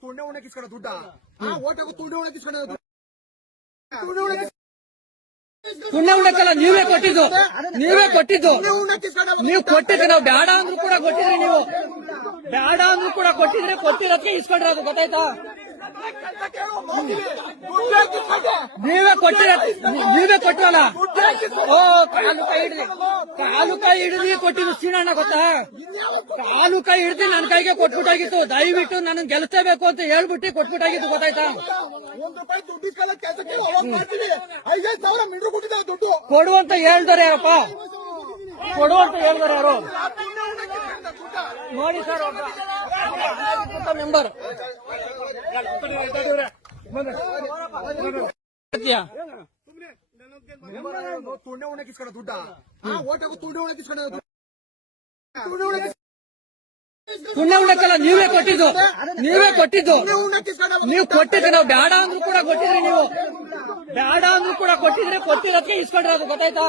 ತುಂಡೆ ಉಣ್ಣಕ್ಕೆ ಇಸ್ಕೊಂಡ ದುಡ್ಡ ಓಟಾಗ ತುಂಡೆ ಉಣ್ಣಕ್ಕೆ ಇಸ್ಕೊಂಡ ತುಂಡೆ ಉಣ್ಣಕ್ಕಲ್ಲ, ನೀವೇ ಕೊಟ್ಟಿದ್ದು ನೀವು ಕೊಟ್ಟಿದ್ರೆ ನಾವು ಬೇಡ ಅಂದ್ರೂ ಕೂಡ ಕೊಟ್ಟಿದ್ರಿ, ನೀವು ಬೇಡ ಅಂದ್ರೂ ಕೂಡ ಕೊಟ್ಟಿದ್ರೆ ಕೊಟ್ಟಿರೋದಕ್ಕೆ ಇಸ್ಕೊಂಡ್ರೆ ಅದು ಗೊತ್ತಾಯ್ತಾ? ನೀವೇ ಕೊಟ್ಟಿರಲ್ಲ. ಓ ಕಾಲು ಕೈ ಹಿಡಿದು ಕೊಟ್ಟಿದ್ದು ಸೀನಣ್ಣ ಗೊತ್ತಾ? ಕಾಲು ಕೈ ಹಿಡಿದು ನನ್ನ ಕೈಗೆ ಕೊಟ್ಬಿಟ್ಟಾಗಿತ್ತು. ದಯವಿಟ್ಟು ನನ್ನ ಗೆಲ್ಲಿಸಬೇಕು ಅಂತ ಹೇಳ್ಬಿಟ್ಟು ಕೊಟ್ಬಿಟ್ಟಾಗಿತ್ತು, ಗೊತ್ತಾಯ್ತಾ? ಕೊಡುವಂತ ಹೇಳ್ದಾರೆ ಯಾರಪ್ಪ? ಕೊಡುವಂತ ಹೇಳ್ದಾರೆ ಯಾರು? ನೋಡಿ ಸರ್, ಮೆಂಬರ್ ತುಂಡೆ ಉಣ್ಣಕ್ಕೆ ಇಸ್ಕೊಂಡ ದುಡ್ಡ ಓಟಾಗ ತುಂಡೆ ಉಣ್ಣಕ್ಕೆ ಇಸ್ಕೊಂಡ ತುಂಡೆ ಉಣ್ಣಕ್ಕಲ್ಲ, ನೀವೇ ಕೊಟ್ಟಿದ್ದು ನೀವು ಕೊಟ್ಟಿದ್ರೆ ನಾವು ಬೇಡ ಅಂದ್ರೂ ಕೂಡ ಕೊಟ್ಟಿದ್ರಿ, ನೀವು ಬೇಡ ಅಂದ್ರೂ ಕೂಡ ಕೊಟ್ಟಿದ್ರೆ ಕೊಟ್ಟಿರೋದಕ್ಕೆ ಇಸ್ಕೊಂಡ್ರೆ ಅದು ಗೊತ್ತಾಯ್ತಾ?